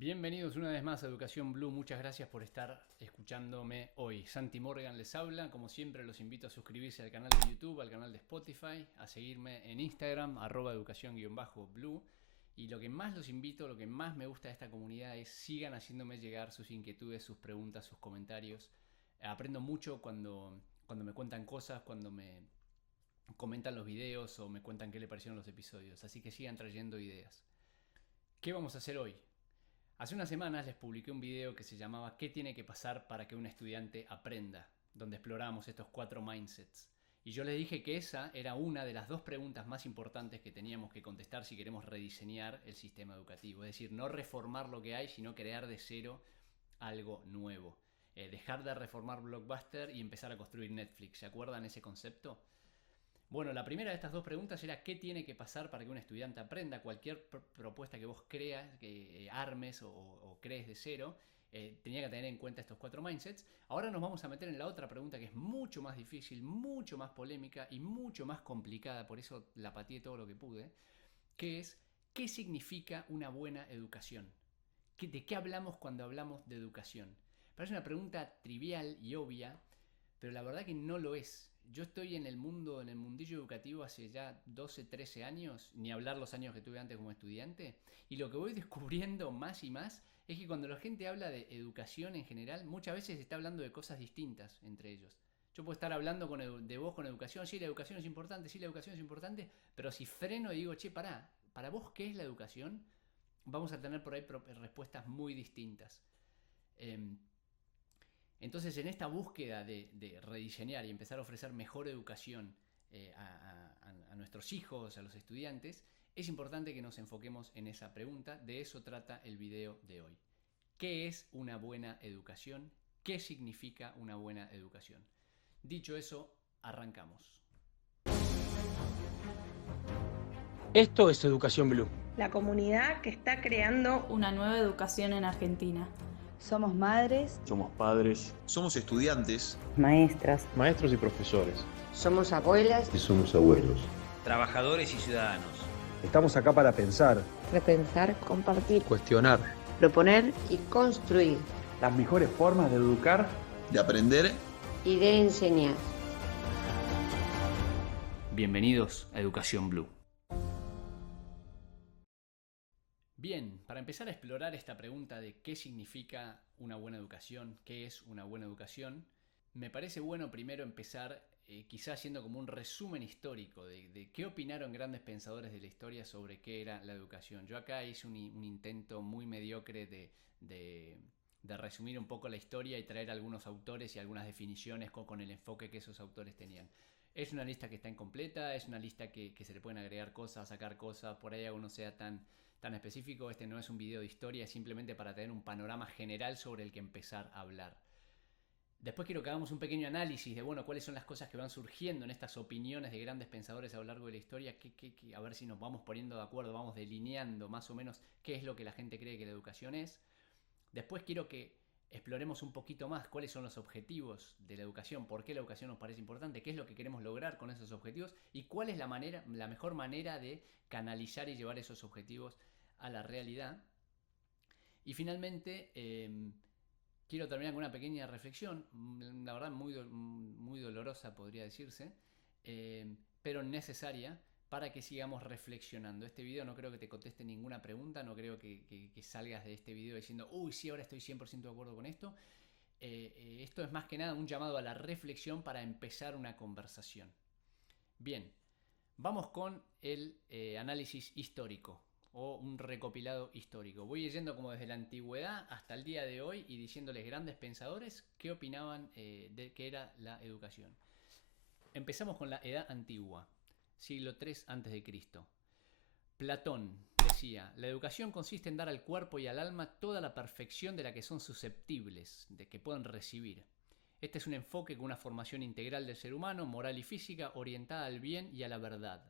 Bienvenidos una vez más a Educación Blue, muchas gracias por estar escuchándome hoy. Santi Morgan les habla, como siempre los invito a suscribirse al canal de YouTube, al canal de Spotify, a seguirme en Instagram, @educación_blue. Y lo que más los invito, lo que más me gusta de esta comunidad es sigan haciéndome llegar sus inquietudes, sus preguntas, sus comentarios. Aprendo mucho cuando me cuentan cosas, cuando me comentan los videos o me cuentan qué le parecieron los episodios, así que sigan trayendo ideas. ¿Qué vamos a hacer hoy? Hace unas semanas les publiqué un video que se llamaba ¿Qué tiene que pasar para que un estudiante aprenda?, donde exploramos estos 4 mindsets. Y yo les dije que esa era una de las 2 preguntas más importantes que teníamos que contestar si queremos rediseñar el sistema educativo. Es decir, no reformar lo que hay, sino crear de cero algo nuevo. Dejar de reformar Blockbuster y empezar a construir Netflix. ¿Se acuerdan ese concepto? Bueno, la primera de estas 2 preguntas era ¿qué tiene que pasar para que un estudiante aprenda? Cualquier propuesta que vos creas, que armes o crees de cero, tenía que tener en cuenta estos 4 mindsets. Ahora nos vamos a meter en la otra pregunta que es mucho más difícil, mucho más polémica y mucho más complicada, por eso la pateé todo lo que pude, que es ¿qué significa una buena educación? ¿De qué hablamos cuando hablamos de educación? Parece una pregunta trivial y obvia, pero la verdad que no lo es. Yo estoy en el mundillo educativo hace ya 12, 13 años, ni hablar los años que tuve antes como estudiante, y lo que voy descubriendo más y más es que cuando la gente habla de educación en general, muchas veces está hablando de cosas distintas entre ellos. Yo puedo estar hablando de vos con educación, sí, la educación es importante, sí, la educación es importante, pero si freno y digo, che, para vos, ¿qué es la educación? Vamos a tener por ahí respuestas muy distintas. Entonces, en esta búsqueda de rediseñar y empezar a ofrecer mejor educación a nuestros hijos, a los estudiantes, es importante que nos enfoquemos en esa pregunta. De eso trata el video de hoy. ¿Qué es una buena educación? ¿Qué significa una buena educación? Dicho eso, arrancamos. Esto es Educación Blue. La comunidad que está creando una nueva educación en Argentina. Somos madres, somos padres, somos estudiantes, maestras, maestros y profesores. Somos abuelas y somos abuelos. Trabajadores y ciudadanos. Estamos acá para pensar, repensar, compartir, cuestionar, proponer y construir. Las mejores formas de educar, de aprender y de enseñar. Bienvenidos a Educación Blue. Bien, para empezar a explorar esta pregunta de qué significa una buena educación, qué es una buena educación, me parece bueno primero empezar quizás haciendo como un resumen histórico de qué opinaron grandes pensadores de la historia sobre qué era la educación. Yo acá hice un intento muy mediocre de resumir un poco la historia y traer algunos autores y algunas definiciones con el enfoque que esos autores tenían. Es una lista que está incompleta, es una lista que se le pueden agregar cosas, sacar cosas, por ahí aún no sea tan específico. Este no es un video de historia, es simplemente para tener un panorama general sobre el que empezar a hablar. Después quiero que hagamos un pequeño análisis de, cuáles son las cosas que van surgiendo en estas opiniones de grandes pensadores a lo largo de la historia, a ver si nos vamos poniendo de acuerdo, vamos delineando más o menos qué es lo que la gente cree que la educación es. Después quiero que exploremos un poquito más cuáles son los objetivos de la educación, por qué la educación nos parece importante, qué es lo que queremos lograr con esos objetivos y cuál es la mejor manera de canalizar y llevar esos objetivos a la realidad. Y finalmente quiero terminar con una pequeña reflexión, la verdad muy dolorosa podría decirse, pero necesaria para que sigamos reflexionando. Este video no creo que te conteste ninguna pregunta, no creo que salgas de este video diciendo uy, sí, ahora estoy 100% de acuerdo con esto. Esto es más que nada un llamado a la reflexión para empezar una conversación. Bien, vamos con el análisis histórico o un recopilado histórico. Voy yendo como desde la antigüedad hasta el día de hoy y diciéndoles grandes pensadores qué opinaban de qué era la educación. Empezamos con la Edad Antigua. Siglo III a.C. Platón decía, la educación consiste en dar al cuerpo y al alma toda la perfección de la que son susceptibles, de que puedan recibir. Este es un enfoque con una formación integral del ser humano, moral y física, orientada al bien y a la verdad.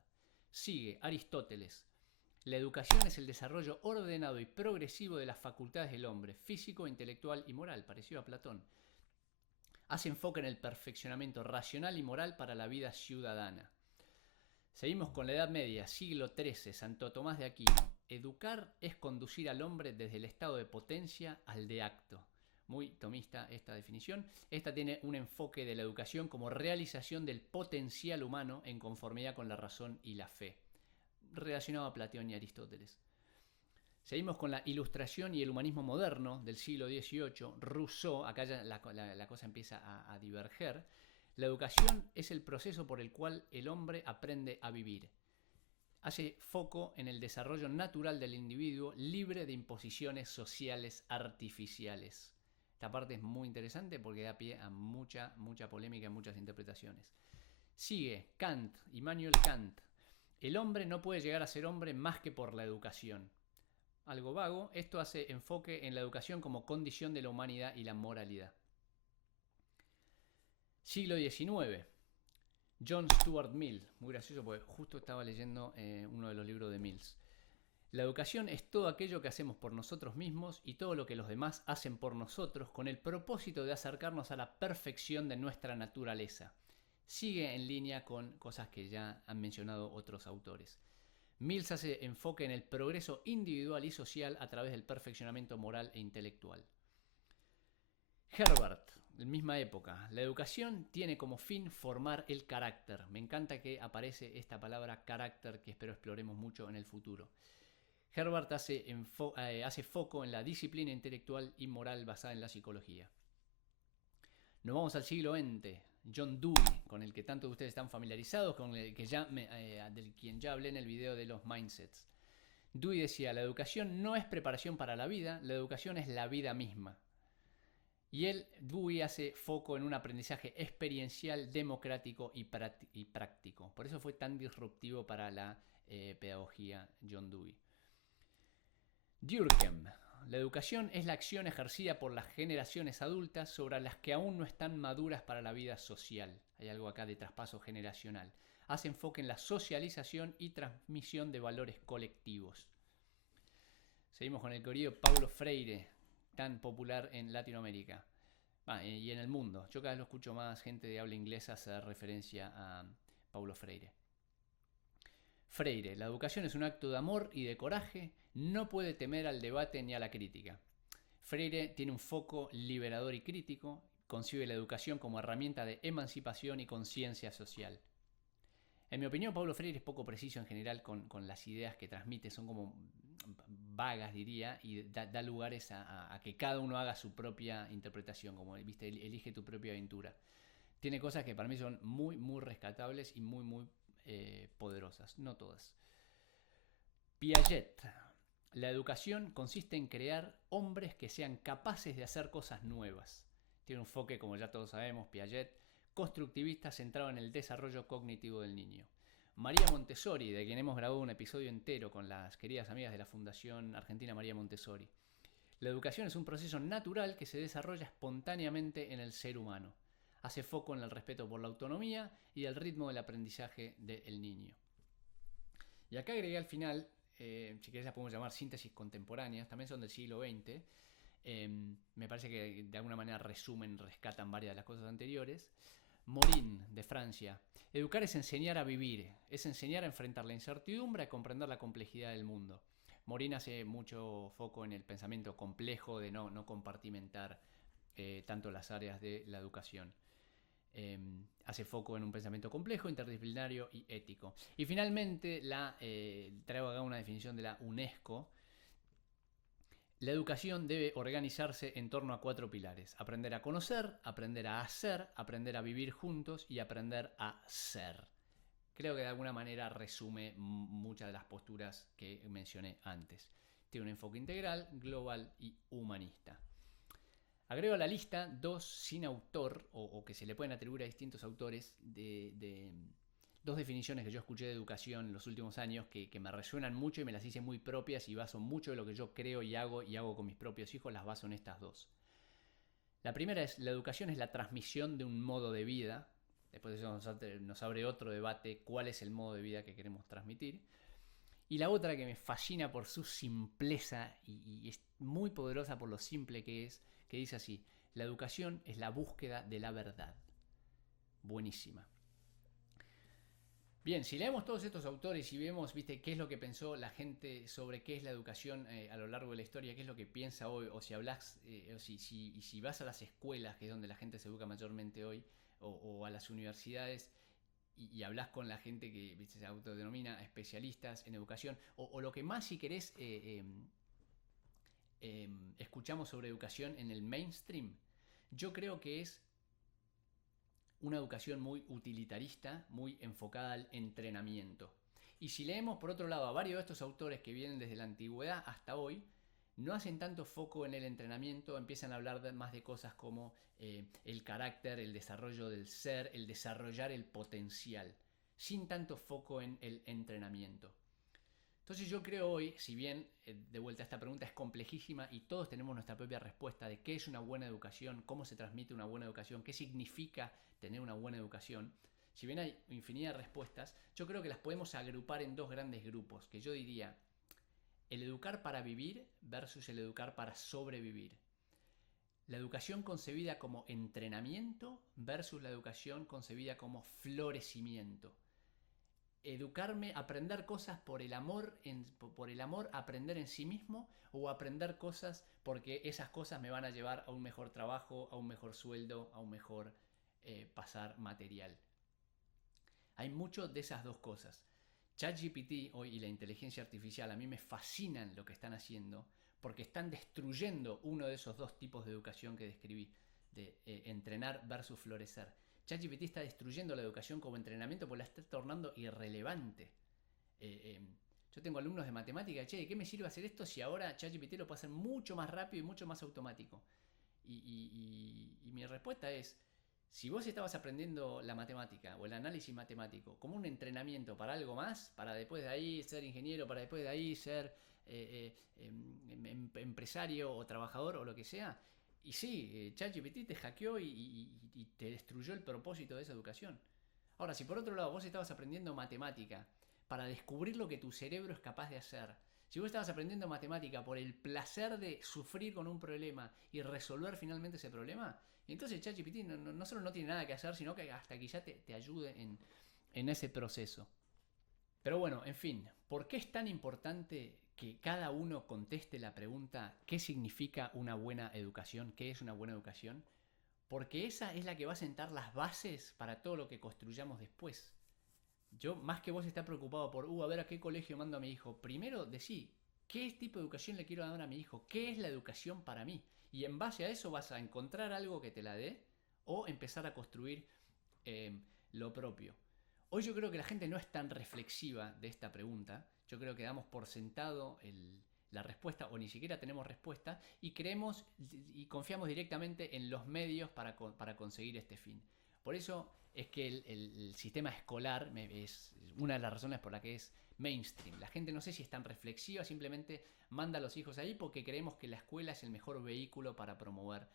Sigue Aristóteles. La educación es el desarrollo ordenado y progresivo de las facultades del hombre, físico, intelectual y moral, parecido a Platón. Hace enfoque en el perfeccionamiento racional y moral para la vida ciudadana. Seguimos con la Edad Media, siglo XIII, Santo Tomás de Aquino. Educar es conducir al hombre desde el estado de potencia al de acto. Muy tomista esta definición. Esta tiene un enfoque de la educación como realización del potencial humano en conformidad con la razón y la fe, relacionado a Platón y Aristóteles. Seguimos con la Ilustración y el humanismo moderno del siglo XVIII. Rousseau, acá ya la cosa empieza a diverger. La educación es el proceso por el cual el hombre aprende a vivir. Hace foco en el desarrollo natural del individuo libre de imposiciones sociales artificiales. Esta parte es muy interesante porque da pie a mucha polémica y muchas interpretaciones. Sigue Kant, Immanuel Kant. El hombre no puede llegar a ser hombre más que por la educación. Algo vago, esto hace enfoque en la educación como condición de la humanidad y la moralidad. Siglo XIX. John Stuart Mill, muy gracioso porque justo estaba leyendo uno de los libros de Mills. La educación es todo aquello que hacemos por nosotros mismos y todo lo que los demás hacen por nosotros con el propósito de acercarnos a la perfección de nuestra naturaleza. Sigue en línea con cosas que ya han mencionado otros autores. Mills hace enfoque en el progreso individual y social a través del perfeccionamiento moral e intelectual. Herbert, en misma época, la educación tiene como fin formar el carácter. Me encanta que aparece esta palabra carácter que espero exploremos mucho en el futuro. Herbert hace foco en la disciplina intelectual y moral basada en la psicología. Nos vamos al siglo XX. John Dewey, con el que tantos de ustedes están familiarizados, con el que del quien ya hablé en el video de los mindsets. Dewey decía, la educación no es preparación para la vida, la educación es la vida misma. Y Dewey hace foco en un aprendizaje experiencial, democrático y práctico. Por eso fue tan disruptivo para la pedagogía John Dewey. Durkheim. La educación es la acción ejercida por las generaciones adultas sobre las que aún no están maduras para la vida social. Hay algo acá de traspaso generacional. Hace enfoque en la socialización y transmisión de valores colectivos. Seguimos con el querido Paulo Freire, tan popular en Latinoamérica y en el mundo. Yo cada vez lo escucho más gente de habla inglesa hacer referencia a Paulo Freire. Freire, la educación es un acto de amor y de coraje, no puede temer al debate ni a la crítica. Freire tiene un foco liberador y crítico, concibe la educación como herramienta de emancipación y conciencia social. En mi opinión, Paulo Freire es poco preciso en general con las ideas que transmite, son como vagas, diría, y da lugares a que cada uno haga su propia interpretación, como viste, elige tu propia aventura. Tiene cosas que para mí son muy rescatables y muy poderosas, no todas. Piaget. La educación consiste en crear hombres que sean capaces de hacer cosas nuevas. Tiene un enfoque, como ya todos sabemos, Piaget, constructivista centrado en el desarrollo cognitivo del niño. María Montessori, de quien hemos grabado un episodio entero con las queridas amigas de la Fundación Argentina María Montessori. La educación es un proceso natural que se desarrolla espontáneamente en el ser humano. Hace foco en el respeto por la autonomía y el ritmo del aprendizaje del niño. Y acá agregué al final, si querés las podemos llamar síntesis contemporáneas, también son del siglo XX. Me parece que de alguna manera rescatan varias de las cosas anteriores. Morin, de Francia. Educar es enseñar a vivir, es enseñar a enfrentar la incertidumbre, a comprender la complejidad del mundo. Morin hace mucho foco en el pensamiento complejo de no compartimentar tanto las áreas de la educación. Hace foco en un pensamiento complejo, interdisciplinario y ético. Y finalmente traigo acá una definición de la UNESCO. La educación debe organizarse en torno a 4 pilares: aprender a conocer, aprender a hacer, aprender a vivir juntos y aprender a ser. Creo que de alguna manera resume muchas de las posturas que mencioné antes. Tiene un enfoque integral, global y humanista. Agrego a la lista 2 sin autor, o que se le pueden atribuir a distintos autores, de 2 definiciones que yo escuché de educación en los últimos años que me resuenan mucho y me las hice muy propias y baso mucho de lo que yo creo y hago con mis propios hijos, las baso en estas 2. La primera es: la educación es la transmisión de un modo de vida. Después de eso nos abre otro debate, cuál es el modo de vida que queremos transmitir. Y la otra, que me fascina por su simpleza y es muy poderosa por lo simple que es, que dice así: la educación es la búsqueda de la verdad. Buenísima. Bien, si leemos todos estos autores y vemos, viste, qué es lo que pensó la gente sobre qué es la educación a lo largo de la historia, qué es lo que piensa hoy, o si hablas, o si vas a las escuelas, que es donde la gente se educa mayormente hoy, o a las universidades, y hablas con la gente que, viste, se autodenomina especialistas en educación, o lo que más, si querés, escuchamos sobre educación en el mainstream, yo creo que es una educación muy utilitarista, muy enfocada al entrenamiento. Y si leemos por otro lado a varios de estos autores que vienen desde la antigüedad hasta hoy, no hacen tanto foco en el entrenamiento, empiezan a hablar más de cosas como el carácter, el desarrollo del ser, el desarrollar el potencial, sin tanto foco en el entrenamiento. Entonces yo creo hoy, si bien de vuelta esta pregunta es complejísima y todos tenemos nuestra propia respuesta de qué es una buena educación, cómo se transmite una buena educación, qué significa tener una buena educación, si bien hay infinidad de respuestas, yo creo que las podemos agrupar en dos grandes grupos, que yo diría el educar para vivir versus el educar para sobrevivir. La educación concebida como entrenamiento versus la educación concebida como florecimiento. Educarme, aprender cosas por el amor a aprender en sí mismo, o aprender cosas porque esas cosas me van a llevar a un mejor trabajo, a un mejor sueldo, a un mejor pasar material. Hay mucho de esas dos cosas. ChatGPT hoy y la inteligencia artificial a mí me fascinan lo que están haciendo porque están destruyendo uno de esos dos tipos de educación que describí, de entrenar versus florecer. ChatGPT está destruyendo la educación como entrenamiento porque la está tornando irrelevante. Yo tengo alumnos de matemática, ¿de qué me sirve hacer esto si ahora ChatGPT lo puede hacer mucho más rápido y mucho más automático? Y mi respuesta es, si vos estabas aprendiendo la matemática o el análisis matemático como un entrenamiento para algo más, para después de ahí ser ingeniero, para después de ahí ser empresario o trabajador o lo que sea, y sí, ChatGPT te hackeó y te destruyó el propósito de esa educación. Ahora, si por otro lado vos estabas aprendiendo matemática para descubrir lo que tu cerebro es capaz de hacer, si vos estabas aprendiendo matemática por el placer de sufrir con un problema y resolver finalmente ese problema, entonces ChatGPT no solo no tiene nada que hacer, sino que hasta quizá te ayude en ese proceso. Pero bueno, en fin, ¿por qué es tan importante que cada uno conteste la pregunta ¿qué significa una buena educación? ¿Qué es una buena educación? Porque esa es la que va a sentar las bases para todo lo que construyamos después. Yo, más que vos estar preocupado por, a ver a qué colegio mando a mi hijo, primero decí, ¿qué tipo de educación le quiero dar a mi hijo? ¿Qué es la educación para mí? Y en base a eso vas a encontrar algo que te la dé o empezar a construir lo propio. Hoy yo creo que la gente no es tan reflexiva de esta pregunta. Yo creo que damos por sentado la respuesta o ni siquiera tenemos respuesta y creemos y confiamos directamente en los medios para conseguir este fin. Por eso es que el sistema escolar es una de las razones por la que es mainstream. La gente no sé si es tan reflexiva, simplemente manda a los hijos ahí porque creemos que la escuela es el mejor vehículo para promover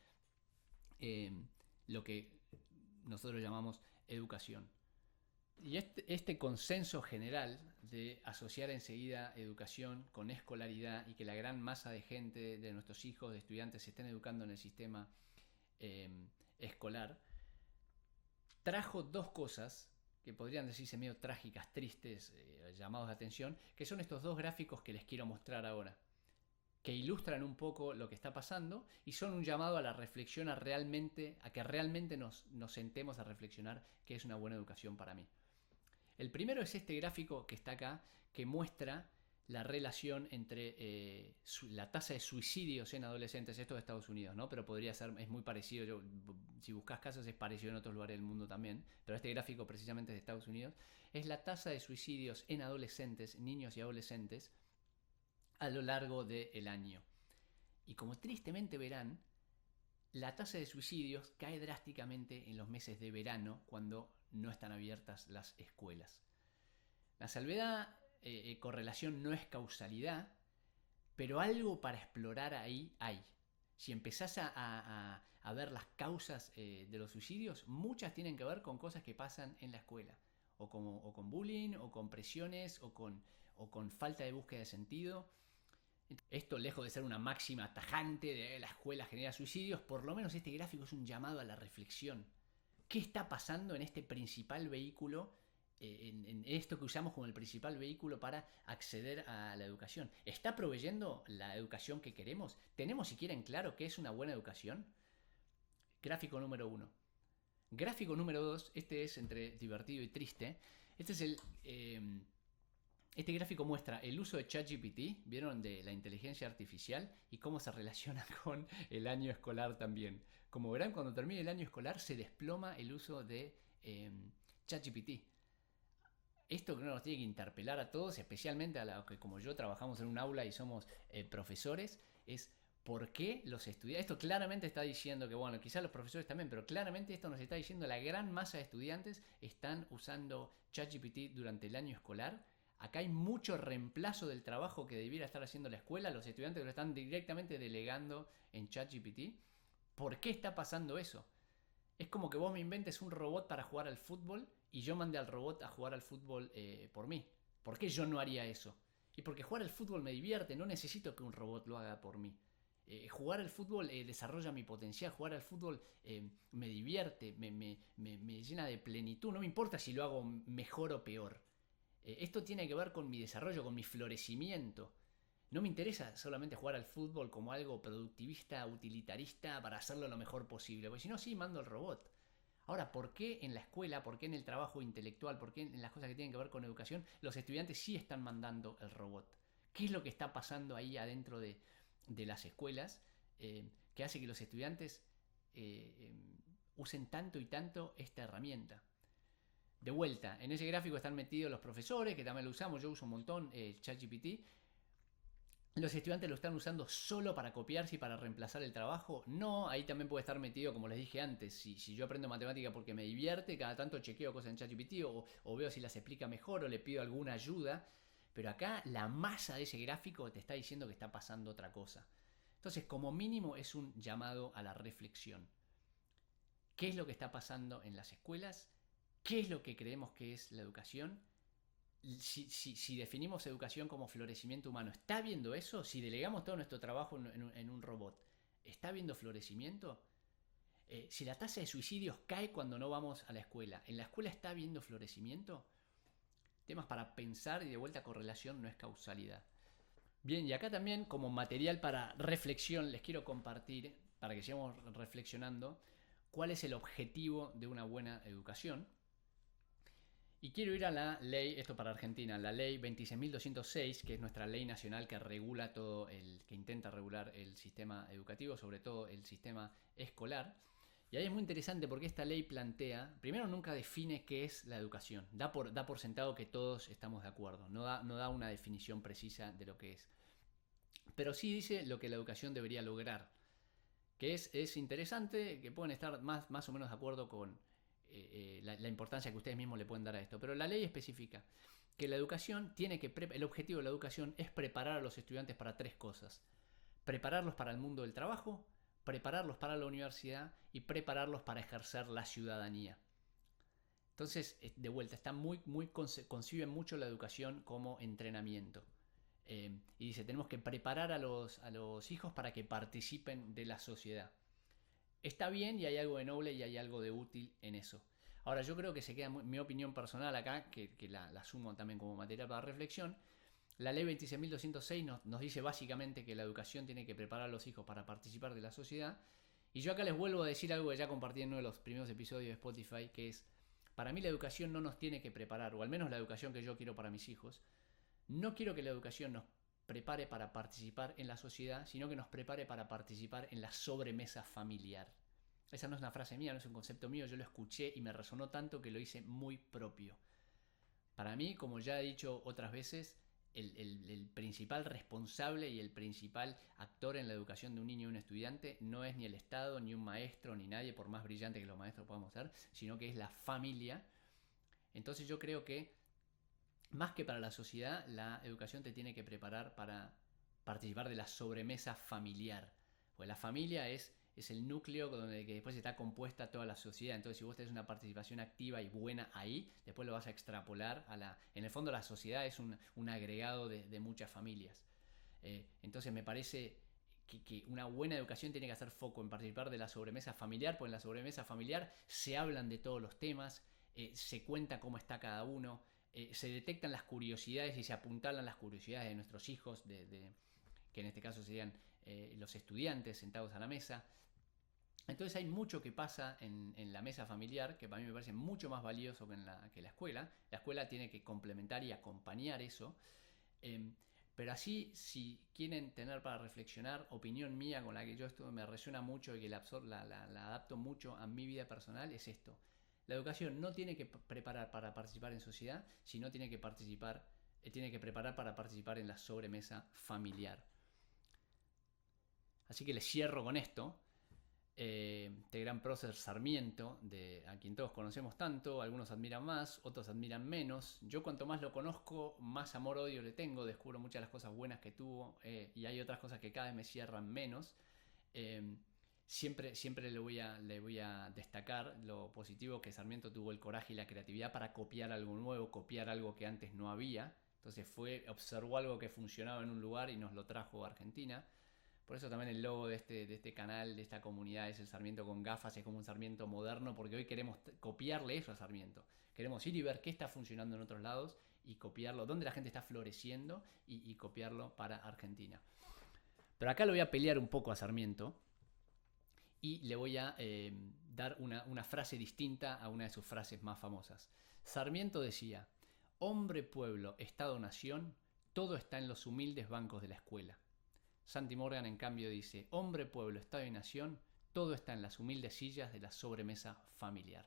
lo que nosotros llamamos educación. Y este consenso general de asociar enseguida educación con escolaridad y que la gran masa de gente, de nuestros hijos, de estudiantes, se estén educando en el sistema escolar, trajo dos cosas que podrían decirse medio trágicas, tristes, llamados de atención, que son estos dos gráficos que les quiero mostrar ahora, que ilustran un poco lo que está pasando y son un llamado a la reflexión, a que realmente nos sentemos a reflexionar qué es una buena educación para mí. El primero es este gráfico que está acá, que muestra la relación entre la tasa de suicidios en adolescentes, esto de Estados Unidos, ¿no? Pero podría ser, es muy parecido, si buscas casos es parecido en otros lugares del mundo también, pero este gráfico precisamente es de Estados Unidos, es la tasa de suicidios en adolescentes, niños y adolescentes, a lo largo del año. Y como tristemente verán, la tasa de suicidios cae drásticamente en los meses de verano, cuando no están abiertas las escuelas. La salvedad, correlación no es causalidad, pero algo para explorar ahí hay. Si empezás a ver las causas de los suicidios, muchas tienen que ver con cosas que pasan en la escuela, o con bullying, o con presiones, o con falta de búsqueda de sentido. Esto, lejos de ser una máxima tajante de la escuela genera suicidios, por lo menos este gráfico es un llamado a la reflexión. ¿Qué está pasando en este principal vehículo en esto que usamos como el principal vehículo para acceder a la educación? ¿Está proveyendo la educación que queremos? ¿Tenemos siquiera en claro qué es una buena educación? Gráfico número 1. Gráfico número 2, este es entre divertido y triste. Este gráfico muestra el uso de ChatGPT, ¿vieron? De la inteligencia artificial y cómo se relaciona con el año escolar también. Como verán, cuando termine el año escolar se desploma el uso de ChatGPT. Esto que nos tiene que interpelar a todos, especialmente a los que como yo trabajamos en un aula y somos profesores, es por qué los estudiantes... Esto claramente está diciendo que, bueno, quizás los profesores también, pero claramente esto nos está diciendo la gran masa de estudiantes están usando ChatGPT durante el año escolar. Acá hay mucho reemplazo del trabajo que debiera estar haciendo la escuela. Los estudiantes lo están directamente delegando en ChatGPT. ¿Por qué está pasando eso? Es como que vos me inventes un robot para jugar al fútbol y yo mande al robot a jugar al fútbol por mí. ¿Por qué yo no haría eso? Y porque jugar al fútbol me divierte, no necesito que un robot lo haga por mí. Jugar al fútbol desarrolla mi potencial, jugar al fútbol me divierte, me llena de plenitud, no me importa si lo hago mejor o peor. Esto tiene que ver con mi desarrollo, con mi florecimiento. No me interesa solamente jugar al fútbol como algo productivista, utilitarista para hacerlo lo mejor posible, porque si no, sí, mando al robot. Ahora, ¿por qué en la escuela, por qué en el trabajo intelectual, por qué en las cosas que tienen que ver con educación, los estudiantes sí están mandando el robot? ¿Qué es lo que está pasando ahí adentro de las escuelas que hace que los estudiantes usen tanto y tanto esta herramienta? De vuelta, en ese gráfico están metidos los profesores, que también lo usamos, yo uso un montón ChatGPT. ¿Los estudiantes lo están usando solo para copiarse y para reemplazar el trabajo? No, ahí también puede estar metido, como les dije antes, si yo aprendo matemática porque me divierte, cada tanto chequeo cosas en ChatGPT o veo si las explica mejor o le pido alguna ayuda. Pero acá la masa de ese gráfico te está diciendo que está pasando otra cosa. Entonces, como mínimo, es un llamado a la reflexión. ¿Qué es lo que está pasando en las escuelas? ¿Qué es lo que creemos que es la educación? Si definimos educación como florecimiento humano, ¿está viendo eso? Si delegamos todo nuestro trabajo en un robot, ¿está viendo florecimiento? Si la tasa de suicidios cae cuando no vamos a la escuela, ¿en la escuela está viendo florecimiento? Temas para pensar y de vuelta correlación no es causalidad. Bien, y acá también como material para reflexión les quiero compartir, para que sigamos reflexionando, cuál es el objetivo de una buena educación. Y quiero ir a la ley, esto para Argentina, la ley 26.206, que es nuestra ley nacional que regula todo, que intenta regular el sistema educativo, sobre todo el sistema escolar. Y ahí es muy interesante porque esta ley plantea, primero nunca define qué es la educación, da por sentado que todos estamos de acuerdo, no da una definición precisa de lo que es. Pero sí dice lo que la educación debería lograr, que es interesante, que pueden estar más o menos de acuerdo con la importancia que ustedes mismos le pueden dar a esto. Pero la ley especifica que la educación el objetivo de la educación es preparar a los estudiantes para tres cosas: prepararlos para el mundo del trabajo, prepararlos para la universidad y prepararlos para ejercer la ciudadanía. Entonces, de vuelta, conciben mucho la educación como entrenamiento. Y dice, tenemos que preparar a los hijos para que participen de la sociedad. Está bien y hay algo de noble y hay algo de útil en eso. Ahora, yo creo que se queda mi opinión personal acá, que la sumo también como material para reflexión. La ley 26.206 nos dice básicamente que la educación tiene que preparar a los hijos para participar de la sociedad. Y yo acá les vuelvo a decir algo que ya compartí en uno de los primeros episodios de Spotify, que es, para mí la educación no nos tiene que preparar, o al menos la educación que yo quiero para mis hijos. No quiero que la educación nos prepare para participar en la sociedad, sino que nos prepare para participar en la sobremesa familiar. Esa no es una frase mía, no es un concepto mío, yo lo escuché y me resonó tanto que lo hice muy propio. Para mí, como ya he dicho otras veces, el principal responsable y el principal actor en la educación de un niño y un estudiante no es ni el Estado, ni un maestro, ni nadie, por más brillante que los maestros podamos ser, sino que es la familia. Entonces yo creo que, más que para la sociedad, la educación te tiene que preparar para participar de la sobremesa familiar. Pues la familia es el núcleo donde que después está compuesta toda la sociedad. Entonces, si vos tenés una participación activa y buena ahí, después lo vas a extrapolar en el fondo la sociedad es un agregado de muchas familias. Entonces me parece que una buena educación tiene que hacer foco en participar de la sobremesa familiar, porque en la sobremesa familiar se hablan de todos los temas, se cuenta cómo está cada uno, se detectan las curiosidades y se apuntalan las curiosidades de nuestros hijos, que en este caso serían los estudiantes sentados a la mesa. Entonces hay mucho que pasa en la mesa familiar que para mí me parece mucho más valioso que la escuela. La escuela tiene que complementar y acompañar eso. Pero así, si quieren tener para reflexionar, opinión mía con la que yo esto me resuena mucho y que la adapto mucho a mi vida personal, es esto. La educación no tiene que preparar para participar en sociedad, sino tiene que preparar para participar en la sobremesa familiar. Así que les cierro con esto. De gran prócer Sarmiento, a quien todos conocemos tanto, algunos admiran más, otros admiran menos. Yo cuanto más lo conozco, más amor-odio le tengo, descubro muchas de las cosas buenas que tuvo, y hay otras cosas que cada vez me cierran menos. Siempre le voy a destacar lo positivo que Sarmiento tuvo el coraje y la creatividad para copiar algo nuevo, copiar algo que antes no había. Entonces observó algo que funcionaba en un lugar y nos lo trajo a Argentina. Por eso también el logo de este canal, de esta comunidad, es el Sarmiento con gafas, es como un Sarmiento moderno, porque hoy queremos copiarle eso a Sarmiento. Queremos ir y ver qué está funcionando en otros lados y copiarlo, dónde la gente está floreciendo y copiarlo para Argentina. Pero acá lo voy a pelear un poco a Sarmiento y le voy a dar una frase distinta a una de sus frases más famosas. Sarmiento decía: hombre, pueblo, estado, nación, todo está en los humildes bancos de la escuela. Santi Morgan, en cambio, dice: hombre, pueblo, estado y nación, todo está en las humildes sillas de la sobremesa familiar.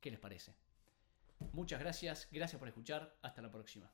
¿Qué les parece? Muchas gracias por escuchar, hasta la próxima.